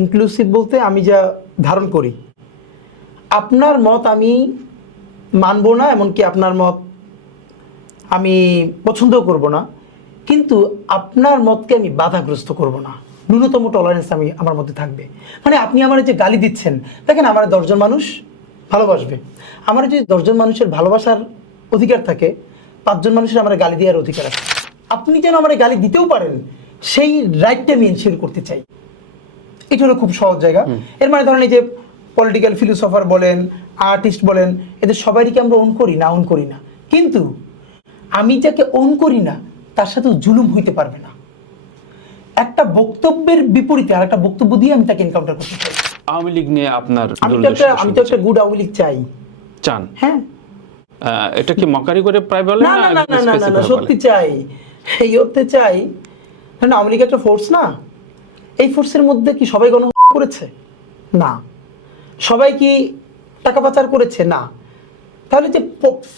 Inclusive বলতে আমি যা ধারণ করি, আপনার মত আমি মানব না, এমনকি আপনার মত আমি পছন্দও করব না, কিন্তু আপনার মতকে আমি বাধাগ্রস্ত করব না। ন্যূনতম টলারেন্স আমি আমার মধ্যে থাকবে। মানে আপনি আমার যে গালি দিচ্ছেন, দেখেন আমার 10 জন মানুষ ভালোবাসবে, আমার যদি 10 জন মানুষের ভালোবাসার অধিকার থাকে, 5 জন মানুষের আমার গালি দেওয়ার অধিকার আছে। আপনি যেন আমার গালি দিতেও পারেন সেই রাইটটা আমি এনশিওর করতে চাই। এটা হলো খুব সহজ জায়গা। এর মানে ধরেন এই যে পলিটিক্যাল ফিলোসফার বলেন, আর্টিস্ট বলেন, এদের সবাইকে আমরা ওন করি না, কিন্তু আমি যাকে ওন করি না তার সাথে জুলুম হইতে পারবে না। একটা বক্তব্যের বিপরীতে আর একটা বক্তব্য দিয়ে আমি তাকে এনকাউন্টার করতে চাই। আওয়ামী লীগ নিয়ে আপনার আমি তো একটা গুড আওয়ামী লীগ চান। হ্যাঁ, এটা কি মকারি করে প্রায় বলেন না না না না না, সত্যি চাই, এই অর্থে চাই। না, আওয়ামী লীগ একটা ফোর্স না, এই ফোর্সের মধ্যে কি সবাই গণহত্যা করেছে? না। সবাই কি টাকা পাচার করেছে? না। তাহলে যে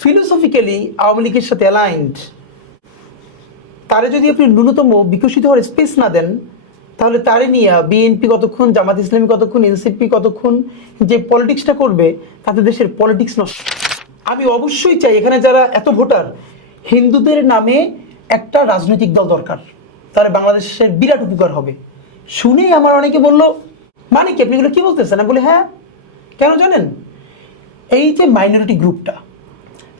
ফিলোসফিক্যালি আওয়ামী লীগের সাথে অ্যালাইন্ড, তারে যদি আপনি ন্যূনতম বিকশিত হওয়ার স্পেস না দেন, তাহলে তারে নিয়ে বিএনপি কতক্ষণ, জামাত ইসলামী কতক্ষণ, এনসিপি কতক্ষণ যে পলিটিক্সটা করবে, তাতে দেশের পলিটিক্স নষ্ট। আমি অবশ্যই চাই এখানে যারা এত ভোটার, হিন্দুদের নামে একটা রাজনৈতিক দল দরকার, তাহলে বাংলাদেশের বিরাট উপকার হবে। শুনেই আমার অনেকে বললো, মানে কি আপনি এগুলো কি বলতেছেন? আমি বলি হ্যাঁ, কেন জানেন? এই যে মাইনরিটি গ্রুপটা,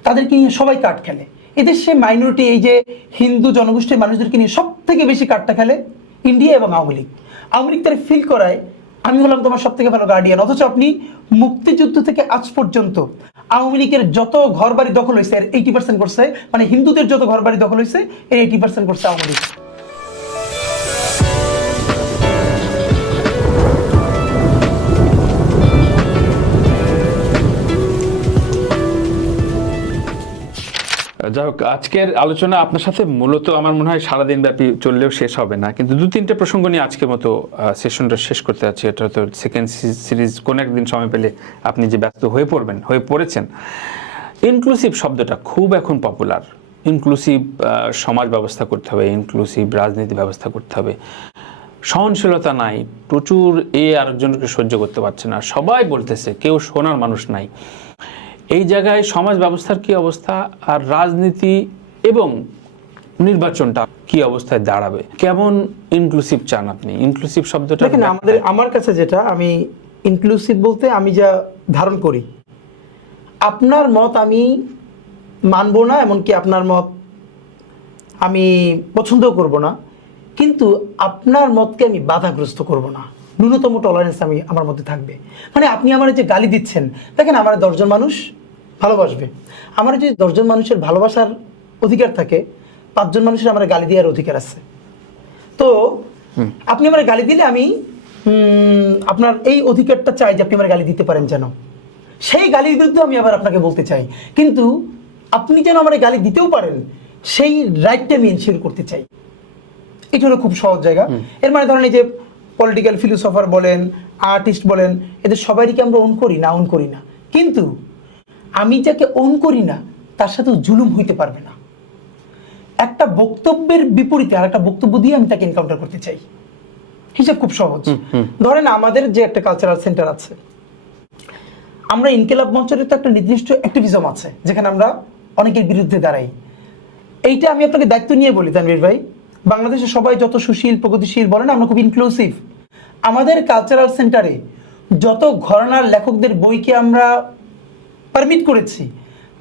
তাদেরকে নিয়ে সবাই কার্ড খেলে। এদের সে মাইনরিটি, এই যে হিন্দু জনগোষ্ঠীর মানুষদেরকে নিয়ে সব থেকে বেশি কার্ডটা খেলে ইন্ডিয়া এবং আওয়ামী লীগ। আওয়ামী লীগ তারা ফিল করায় আমি হলাম তোমার সব থেকে ভালো গার্ডিয়ান, অথচ আপনি মুক্তিযুদ্ধ থেকে আজ পর্যন্ত আওয়ামী লীগের যত ঘর বাড়ি দখল হয়েছে এর 80% করছে, মানে হিন্দুদের যত ঘর বাড়ি দখল হয়েছে এর 80% করছে আওয়ামী লীগ। যাই হোক, আজকের আলোচনা আপনার সাথে মূলত আমার মনে হয় সারাদিন ব্যাপী চললেও শেষ হবে না, কিন্তু 2-3টে প্রসঙ্গ নিয়ে আজকের মতো সেশনটা শেষ করতে যাচ্ছি। এটা হয়তো সেকেন্ড সিরিজ কোন একদিন সময় পেলে আপনি যে ব্যস্ত হয়ে পড়েছেন। ইনক্লুসিভ শব্দটা খুব এখন পপুলার। ইনক্লুসিভ সমাজ ব্যবস্থা করতে হবে, ইনক্লুসিভ রাজনীতি ব্যবস্থা করতে হবে। সহনশীলতা নাই, প্রচুর আরেকজনকে সহ্য করতে পারছে না, সবাই বলতেছে, কেউ শোনার মানুষ নাই। এই জায়গায় সমাজ ব্যবস্থার কি অবস্থা, আর রাজনীতি এবং নির্বাচনটা কি অবস্থায় দাঁড়াবে? কেমন ইনক্লুসিভ চান আপনি? ইনক্লুসিভ শব্দটা দেখেন, আমার কাছে যেটা, আমি ইনক্লুসিভ বলতে আমি যা ধারণ করি, আপনার মত আমি মানব না, এমনকি আপনার মত আমি পছন্দও করব না, কিন্তু আপনার মতকে আমি বাধাগ্রস্ত করব না। ন্যূনতম টলারেন্স আমি আমার মধ্যে থাকবে। মানে আপনি আমার যে গালি দিচ্ছেন, দেখেন আমার 10 জন মানুষ ভালোবাসবে, আমার যদি 10 জন মানুষের ভালোবাসার অধিকার থাকে, 5 জন মানুষের আমার গালি দেওয়ার অধিকার আছে। তো আপনি আমার গালি দিলে আমি আপনার এই অধিকারটা চাই যে আপনি আমার গালি দিতে পারেন, যেন সেই গালির বিরুদ্ধে আমি আবার আপনাকে বলতে চাই, কিন্তু আপনি যেন আমার গালি দিতেও পারেন সেই রাইটটা আমি এনশিওর করতে চাই। এটা হলো খুব সহজ জায়গা। এর মানে ধরেন এই যে পলিটিক্যাল ফিলোসফার বলেন, আর্টিস্ট বলেন, এদের সবাইকে আমরা ওন করি না, কিন্তু আমি যাকে ওন করি না তার সাথে জুলুম হইতে পারবে না। একটা বক্তব্যের বিপরীতে আর একটা বক্তব্য দিয়ে আমি তাকে এনকাউন্টার করতে চাই। হিসাব খুব সহজ। ধরেন আমাদের যে একটা কালচারাল সেন্টার আছে, আমরা ইনকিলাব মঞ্চের তো একটা নির্দিষ্ট অ্যাক্টিভিজম আছে যেখানে আমরা অনেকের বিরুদ্ধে দাঁড়াই। এইটা আমি আপনাকে দায়িত্ব নিয়ে বলি তানভীর ভাই, বাংলাদেশের সবাই যত সুশীল প্রগতিশীল বলেন, আমরা খুব ইনক্লুসিভ। আমাদের কালচারাল সেন্টারে যত ঘরানার লেখকদের বইকে আমরা পারমিট করেছি,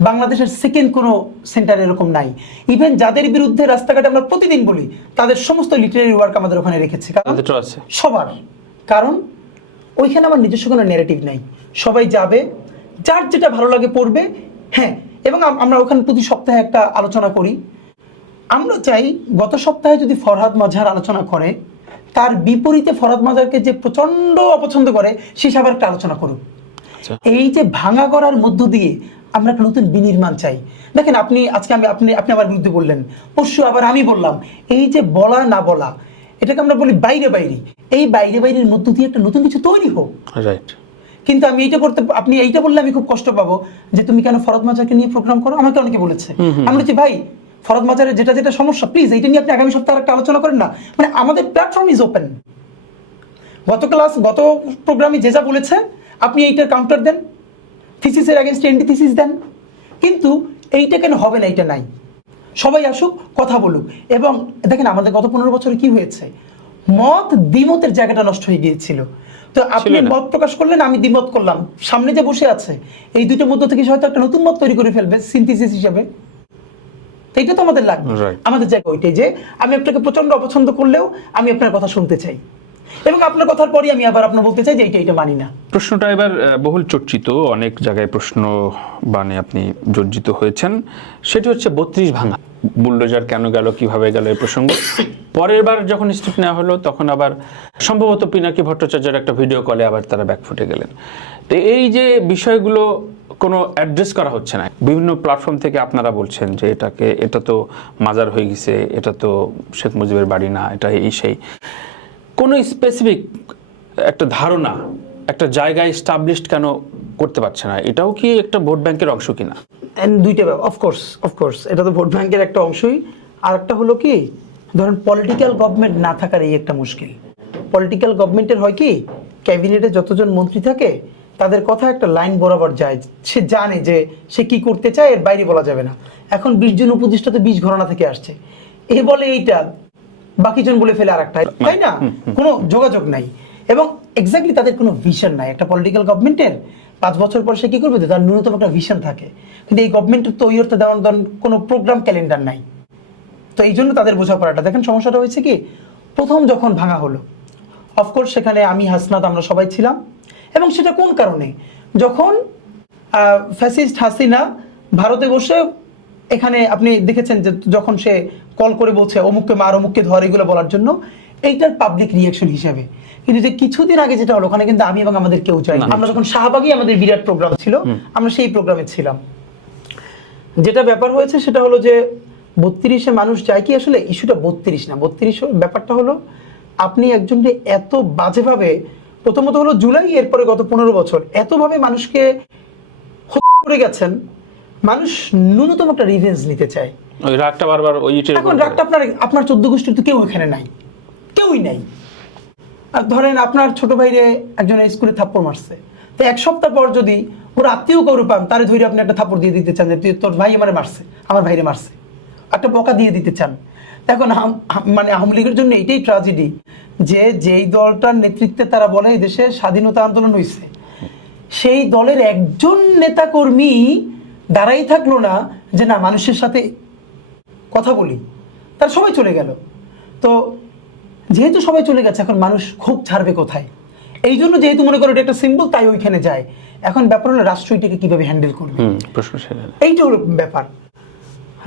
বাংলাদেশের সেকেন্ড কোনো সেন্টার এরকম নাই। ইভেন যাদের বিরুদ্ধে রাস্তাঘাটে আমরা প্রতিদিন বলি, তাদের সমস্ত লিটারারি ওয়ার্ক আমাদের ওখানে রেখেছি, কারণ সবার, কারণ ওইখানে আমার নিজস্ব কোনো ন্যারেটিভ নাই। সবাই যাবে, যার যেটা ভালো লাগে পড়বে। হ্যাঁ, এবং আমরা ওখানে প্রতি সপ্তাহে একটা আলোচনা করি। আমরা চাই গত সপ্তাহে যদি ফরহাদ মাজহার আলোচনা করে, তার বিপরীতে ফরহাদ মাজহারকে যে প্রচন্ড অপছন্দ করে, সে আবার একটা আলোচনা করুক। এই যে ভাঙা করার মধ্য দিয়ে আমরা একটা নতুন বিনির্মাণ চাই। দেখেন, আজকে আপনি আমার বিরুদ্ধে বললেন, পরশু আবার আমি বললাম। এই যে বলা না বলা, এটাকে আমরা বলি বাইরে, এই বাইরের মধ্য দিয়ে একটা নতুন কিছু তৈরি হোক। কিন্তু আমি আপনি এইটা বললে আমি খুব কষ্ট পাবো যে তুমি কেন ফরহাদ মাজহারকে নিয়ে প্রোগ্রাম করো। আমাকে অনেকে বলেছে, আমি বলছি ভাই, ফরহাদ মাজহারের যেটা সমস্যা, প্লিজ এইটা নিয়ে আপনি আগামী সপ্তাহে একটা আলোচনা করেন না। মানে আমাদের প্ল্যাটফর্ম ইজ ওপেন। গত প্রোগ্রামে যে যা বলেছে আপনি এইটার কাউন্টার দেন, থিসিসের অ্যাগেনস্টে এন্টি থিসিস দেন, কিন্তু এইটা কেন হবে না? এটা নাই। সবাই আসুক, কথা বলুক। এবং দেখেন আমাদের গত 15 বছরে কি হয়েছে, দ্বিমতের জায়গাটা নষ্ট হয়ে গিয়েছিল। তো আপনি ছিল না। মত প্রকাশ করলেন, আমি দ্বিমত করলাম, সামনে যে বসে আছে এই দুইটার মধ্য থেকে হয়তো একটা নতুন মত তৈরি করে ফেলবে সিনথেসিস হিসাবে। তো এটা তো আমাদের লাগবে। Right. আমাদের জায়গা ওইটাই যে আমি আপনাকে প্রচন্ড অপছন্দ করলেও আমি আপনার কথা শুনতে চাই, এবং আপনার কথার পরই আমি আবার আপনার বলতে চাই যে এইটা মানি না। প্রশ্নটা এবার বহুল চর্চিত, অনেক জায়গায় প্রশ্ন বানে আপনি জর্জিত হয়েছেন। সেটি হচ্ছে 32 ভাঙা বুলডোজার কেন গেল, কিভাবে গেল এই প্রসঙ্গ। পরের বার যখন স্টেপ নেওয়া হলো তখন আবার সম্ভবত পিনাকি ভট্টাচার্যের একটা ভিডিও কলে আবার তারা ব্যাকফুটে গেলেন। তো এই যে বিষয়গুলো কোনো অ্যাড্রেস করা হচ্ছে না, বিভিন্ন প্ল্যাটফর্ম থেকে আপনারা বলছেন যে এটা তো মাজার হয়ে গেছে, এটা তো শেখ মুজিবের বাড়ি না, এটা এই সেই। কোনো স্পেসিফিক একটা ধারণা, একটা জায়গায় এস্টাবলিশড কেন করতে পারছে না? এটাও কি একটা ভোট ব্যাংকের অংশ কিনা? দুইটা অফকোর্স এটা তো ভোট ব্যাংকের একটা অংশই। আর একটা হলো কি, ধরেন পলিটিক্যাল গভর্নমেন্ট না থাকার এই একটা মুশকিল। পলিটিক্যাল গভর্নমেন্টের হয় কি, ক্যাবিনেটে যতজন মন্ত্রী থাকে তাদের কথা একটা লাইন বরাবর যায়, সে জানে যে সে কি করতে চায়, এর বাইরে বলা যাবে না। এখন 20 জন উপদেষ্টা তো 20 ঘরানা থেকে আসছে, এ বলে এইটা, বাকিজন বলে ফেলে আর একটা, তাই না? কোনো যোগাযোগ নাই, এবং এক্স্যাক্টলি তাদের কোনো ভিশন নাই। একটা পলিটিক্যাল গভর্নমেন্টের 5 বছর পর সে কি করবে, তার ন্যূনতম একটা ভিশন থাকে, কিন্তু এই গভর্নমেন্টের তো ইয়র্তে দেওয়ার কোনো প্রোগ্রাম ক্যালেন্ডার নাই। তো এই জন্য তাদের বোঝাপড়াটা দেখেন, সমস্যাটা হয়েছে কি, প্রথম যখন ভাঙা হলো, অফকোর্স সেখানে আমি, হাসনাত, আমরা সবাই ছিলাম। এবং সেটা কোন কারণে, যখন ফ্যাসিস্ট হাসিনা ভারতে বসে, এখানে আপনি দেখেছেন যে যখন সে কল করে বলছে অমুককে মার, অমুককে ধর, এগুলো বলার জন্য, এইটার পাবলিক রিয়াকশন হিসাবে। কিন্তু যে কিছুদিন আগে যেটা হলো, ওখানে কিন্তু আমি এবং আমাদের কেউ চাই, আমরা যখন শাহবাগী আমাদের বিরাট প্রোগ্রাম ছিল, আমরা সেই প্রোগ্রামে ছিলাম। যেটা ব্যাপার হয়েছে সেটা হলো যে 32-এ মানুষ যায় কি, আসলে ইস্যুটা 32 না, 32 ব্যাপারটা হলো আপনি একজনকে এত বাজেভাবে, প্রথমত হলো জুলাই, এরপরে গত 15 বছর এতভাবে মানুষকে হত্যা করে গেছেন, মানুষ ন্যূনতম একটা রিভেঞ্জ নিতে চায়। ওই রাগটা বারবার ওই ইটের এখন উপর রাগটা আপনার 14 গোষ্ঠীর তো কেউ এখানে নাই, কেউই নাই। আর ধরেন আপনার ছোট ভাইরে একজন স্কুলে থাপ্পড় মারছে, তো 1 সপ্তাহ পর যদি ওর আত্মীয় কারো পান, তারে ধরে আপনি একটা থাপ্পড় দিয়ে দিতে চান যে তুই, তোর ভাই আমারে মারছে, আমার ভাইরে মারছে, একটা বকা দিয়ে দিতে চান। এখন মানে আওয়ামী লীগের জন্য এটাই ট্র্যাজেডি যে যেই দলটার নেতৃত্বে তারা বলে এই দেশে স্বাধীনতা আন্দোলন হয়েছে, সেই দলের একজন নেতা কর্মী দাঁড়াই থাকলো না যে না, মানুষের সাথে কথা বলি, তার সবাই চলে গেল। তো যেহেতু সবাই চলে গেছে, এখন মানুষ খুব ছাড়বে কোথায়? এই জন্য যেহেতু মনে করো এটা একটা সিম্বল, তাই ওইখানে যায়। এখন ব্যাপার হলো রাষ্ট্র এটাকে কিভাবে হ্যান্ডেল করবে, প্রশ্ন সেটা। এইটা হলো ব্যাপার।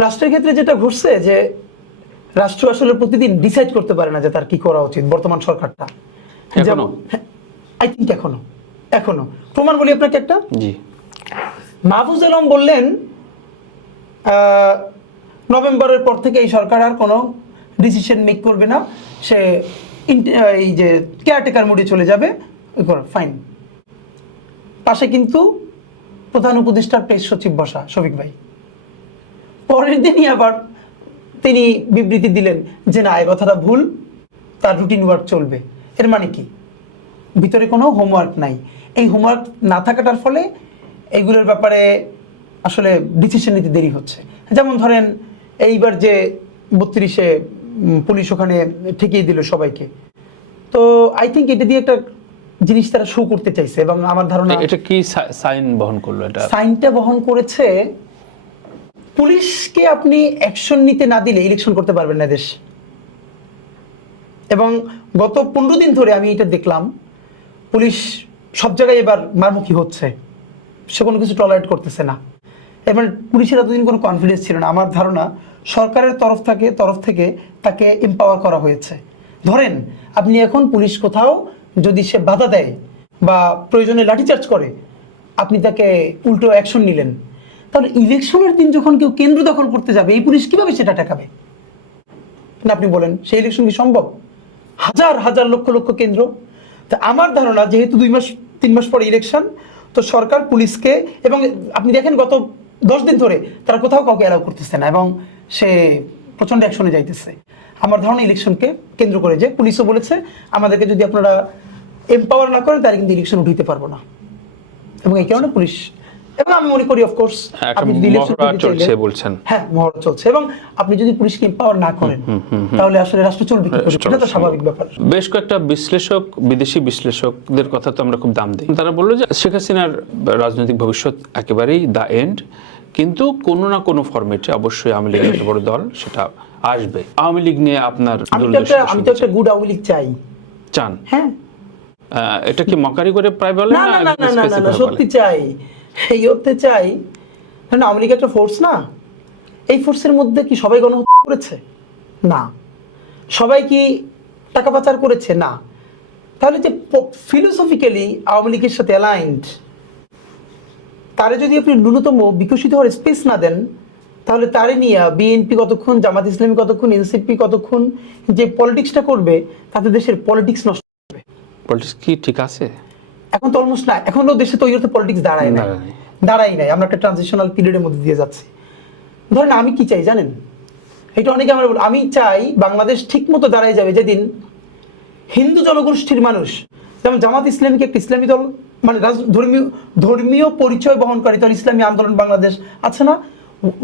রাষ্ট্রের ক্ষেত্রে যেটা ঘটছে যে রাষ্ট্র আসলে প্রতিদিন ডিসাইড করতে পারে না যে তার কি করা উচিত, বর্তমান সরকারটা। এখনো? আই থিঙ্ক এখনো প্রমাণ বলি আপনাকে একটা। জি। মাহফুজ আলম বললেন নভেম্বরের পর থেকে এই সরকার আর কোনো ডিসিশন মেক করবে না, সে এই যে কেয়ারটেকার মোডে চলে যাবে, ফাইন। পাশে কিন্তু প্রধান উপদেষ্টার প্রেস সচিব বসা, শফিক ভাই। পরের দিনই আবার তিনি বিবৃতি দিলেন যে না, এই কথাটা ভুল, তার রুটিন ওয়ার্ক চলবে। এর মানে কি, ভিতরে কোনো হোমওয়ার্ক নাই। এই হোমওয়ার্ক না থাকাটার ফলে এইগুলোর ব্যাপারে আসলে ডিসিশন নিতে দেরি হচ্ছে। যেমন ধরেন এইবার যে 32-এ পুলিশ ওখানে ঠেকিয়ে দিল সবাইকে, তো আই থিঙ্ক এটা দিয়ে একটা জিনিস তারা শো করতে চাইছে, এবং আমার ধারণা এটা কি সাইন বহন করলো? এটা সাইনটা বহন করেছে, পুলিশকে আপনি অ্যাকশন নিতে না দিলে ইলেকশন করতে পারবেন না দেশ। এবং গত 15 দিন ধরে আমি এটা দেখলাম, পুলিশ সব জায়গায় এবার মারমুখী হচ্ছে, সে কোনো কিছু টলারেট করতেছে না। এবার পুলিশের এতদিন কোনো কনফিডেন্স ছিল না। আমার ধারণা সরকারের তরফ থেকে তাকে এম্পাওয়ার করা হয়েছে। ধরেন আপনি এখন পুলিশ কোথাও যদি সে বাধা দেয় বা প্রয়োজনে লাঠিচার্জ করে, আপনি তাকে উল্টো অ্যাকশন নিলেন, তাহলে ইলেকশনের দিন যখন কেউ কেন্দ্র দখল করতে যাবে, এই পুলিশ কিভাবে সেটা ঠেকাবে? না আপনি বলেন, সেই ইলেকশন কি সম্ভব? হাজার হাজার লক্ষ লক্ষ কেন্দ্র। তা আমার ধারণা যেহেতু 2-3 মাস পরে ইলেকশন, তো সরকার পুলিশকে, এবং আপনি দেখেন গত 10 দিন ধরে তারা কোথাও কাউকে অ্যালাউ করতেছে না, এবং সে প্রচণ্ড অ্যাকশনে যাইতেছে। আমার ধারণা ইলেকশনকে কেন্দ্র করে যে পুলিশও বলেছে আমাদেরকে যদি আপনারা এম্পাওয়ার না করে তারা কিন্তু ইলেকশন উঠাইতে পারবো না। এবং এই কারণে পুলিশ, এবং আমি মনে করি অফকোর্স একটা মহড়া চলছে বলছেন। হ্যাঁ, মহড়া চলছে, এবং আপনি যদি পুলিশকে এম্পাওয়ার না করেন তাহলে আসলে রাষ্ট্র চলবে কি করে? এটা তো স্বাভাবিক ব্যাপার। বেশ কয়েকটা বিশ্লেষক, বিদেশি বিশ্লেষকদের কথা তো আমরা খুব দাম দিই, তারা বললো যে শেখ হাসিনার রাজনৈতিক ভবিষ্যৎ একেবারেই দ্য এন্ড, কিন্তু কোনো না কোনো ফরম্যাটে অবশ্যই আওয়ামী লীগের একটা বড় দল সেটা আসবে। আওয়ামী লীগ নিয়ে আপনার আমি তো একটা গুড আওয়ামী লীগ চাই। চান? হ্যাঁ। এটা কি মকারি করে প্রায় বলেন না, না, না, না, না, না, সত্যি চাই, এই অর্থে চাই। কারণ আওয়ামী লীগ একটা ফোর্স না, এই ফোর্সের মধ্যে কি সবাই গণহত্যা করেছে? না। সবাই কি টাকা পাচার করেছে? না। তাহলে যে ফিলোসফিক্যালি আওয়ামী লীগের সাথে অ্যালাইন্ড, তারে যদি আপনি ন্যূনতম বিকশিত হওয়ার স্পেস না দেন, তাহলে তারে নিয়ে বিএনপি কতক্ষণ, জামাত ইসলামী কতক্ষণ, এনসিপি কতক্ষণ যে পলিটিক্সটা করবে, তাতে দেশের পলিটিক্স নষ্ট হবে। পলিটিক্স কি ঠিক আছে এখন তো অলমোস্ট না, এখনো দেশে তো ইউরোতে পলিটিক্স দাঁড়ায় নাই। আমরা একটা ট্রানজিশনাল পিরিয়ডের মধ্যে দিয়ে যাচ্ছি। ধরেন আমি কি চাই জানেন? এটা অনেকে আমার বলে, আমি চাই বাংলাদেশ ঠিক মতো দাঁড়ায় যাবে যেদিন হিন্দু জনগোষ্ঠীর মানুষ, যেমন জামাত ইসলামীকে একটা ইসলামী দল, মানে ধর্মীয় পরিচয় বহনকারী দল, ইসলামী আন্দোলন বাংলাদেশ আছে না,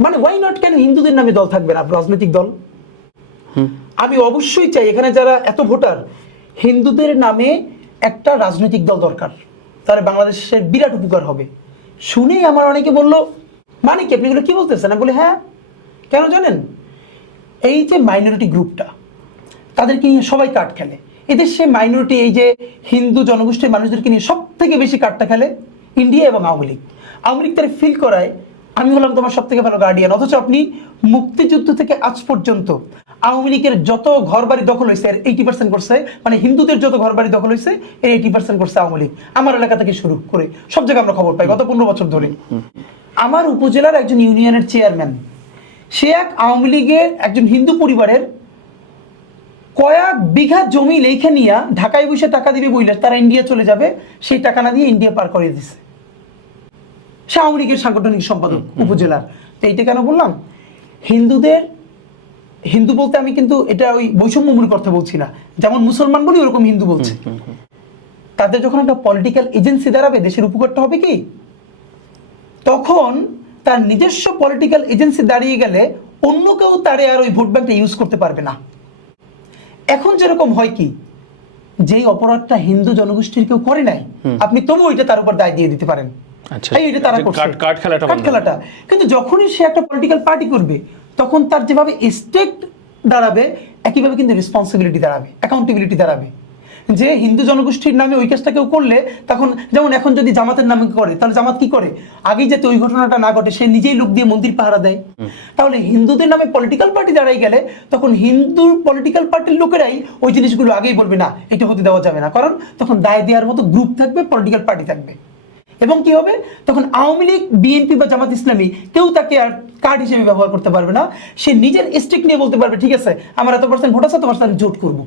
মানে ওয়াই নট, কেন হিন্দুদের নামে দল থাকবে না, রাজনৈতিক দল? আমি অবশ্যই চাই এখানে যারা এত ভোটার, হিন্দুদের নামে একটা রাজনৈতিক দল দরকার, তাহলে বাংলাদেশের বিরাট উপকার হবে। শুনেই আমার অনেকে বললো, মানে কি আপনি এগুলো কি বলতেছেন? আমি বলি হ্যাঁ, কেন জানেন? এই যে মাইনরিটি গ্রুপটা, তাদেরকে নিয়ে সবাই কার্ড খেলে। এদের সে মাইনরিটি, এই যে হিন্দু জনগোষ্ঠীর মানুষদেরকে নিয়ে সব থেকে বেশি কার্ডটা খেলে ইন্ডিয়া এবং আওয়ামী লীগ। আওয়ামী লীগ তারা ফিল করায় আমি হলাম তোমার সব থেকে ভালো গার্ডিয়ান, অথচ আপনি মুক্তিযুদ্ধ থেকে আজ পর্যন্ত আওয়ামী লীগের যত ঘর বাড়ি দখল হয়েছে এর 80% করছে, মানে হিন্দুদের যত ঘর বাড়ি দখল হয়েছে এর 80% করছে আওয়ামী লীগ। আমার এলাকা থেকে শুরু করে সব জায়গায় আমরা খবর পাই গত 15 বছর ধরে। আমার উপজেলার একজন ইউনিয়নের চেয়ারম্যান, সে এক আওয়ামী লীগের একজন হিন্দু পরিবারের কয়েক বিঘা জমি লেখে নিয়ে ঢাকায় বসে টাকা দিবে বইলে তারা ইন্ডিয়া চলে যাবে, সেই টাকা না দিয়ে ইন্ডিয়া পার করে দিছে। সে আওয়ামী লীগের সাংগঠনিক সম্পাদক উপজেলার। তো এইটা কেন বললাম? হিন্দুদের, হিন্দু বলতে আমি কিন্তু এটা ওই বৈষম্যমূলক অর্থে বলছি না, যেমন মুসলমান বলি ওরকম হিন্দু বলছি। তাদের যখন একটা পলিটিক্যাল এজেন্সি দাঁড়াবে, দেশের উপকারটা হবে কি? তখন তার নিজস্ব পলিটিক্যাল এজেন্সি দাঁড়িয়ে গেলে অন্য কেউ তারে আর ওই ভোট ব্যাংকটা ইউজ করতে পারবে না। এখন যেরকম হয় কি, যেই অপরাধটা হিন্দু জনগোষ্ঠীর কেউ করে নাই, আপনি তবু ওইটা তার উপর দায় দিয়ে দিতে পারেন। এটা তারা করছে, কার্ড খেলাটা। কিন্তু যখনই সে একটা পলিটিক্যাল পার্টি করবে, তখন তার যেভাবে স্টেক দাঁড়াবে, একইভাবে কিন্তু রেসপন্সিবিলিটি দাঁড়াবে, অ্যাকাউন্টেবিলিটি দাঁড়াবে। যে হিন্দু জনগোষ্ঠীর নামে ওই কাজটা কেউ করলে, তখন যেমন এখন যদি জামাতের নামে করে, তাহলে জামাত কি করে? আগেই যাতে ওই ঘটনাটা না ঘটে সে নিজেই লোক দিয়ে মন্দির পাহারা দেয়। তাহলে হিন্দুদের নামে পলিটিক্যাল পার্টি দাঁড়াই গেলে তখন হিন্দু পলিটিক্যাল পার্টির লোকেরাই ওই জিনিসগুলো আগেই বলবে না এটা হতে দেওয়া যাবে না, কারণ তখন দায় দেওয়ার মতো গ্রুপ থাকবে, পলিটিক্যাল পার্টি থাকবে। এবং কি হবে? তখন আওয়ামী লীগ, বিএনপি বা জামাত ইসলামী কেউ তাকে আর কার্ড হিসেবে ব্যবহার করতে পারবে না। সে নিজের স্টেক নিয়ে বলতে পারবে ঠিক আছে আমার এত % ভোট আছে, তোমার সাথে আমি জোট করবো।